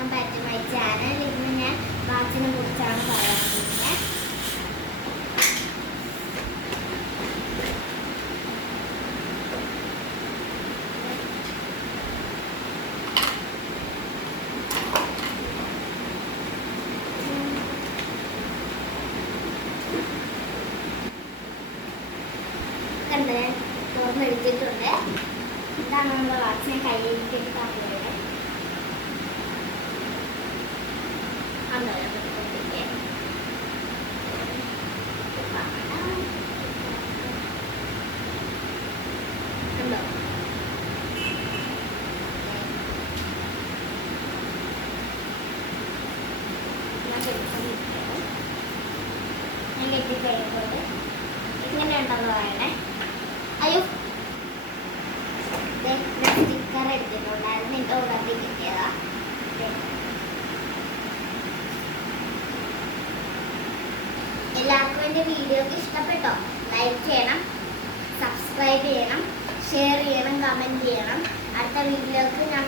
Welcome back to my channel. ഇന്ന് ഞാൻ വാച്ചിനെ കുറിച്ചാണ് പറയാൻ പോകുന്നത്. കണ്ട് തുറന്നെടുത്തിട്ടുണ്ട്. ഇതാണ് നമ്മുടെ വാച്ചിനെ കയ്യിലേക്ക് കാണുന്നത്. ഞാൻ കെട്ടിക്കഴിയുമ്പോൾ ഇങ്ങനെ ഉണ്ടെന്ന് പറയണേ. അയ്യോ, സ്റ്റിക്കർ എടുത്തിട്ടുണ്ടായിരുന്നു. എൻ്റെ ഉടത്തി കിട്ടിയതാ. എല്ലാവർക്കും എൻ്റെ വീഡിയോക്ക് ഇഷ്ടപ്പെട്ടോ? ലൈക്ക് ചെയ്യണം, സബ്സ്ക്രൈബ് ചെയ്യണം, ഷെയർ ചെയ്യണം, കമൻറ്റ് ചെയ്യണം. അടുത്ത വീഡിയോക്ക് ഞാൻ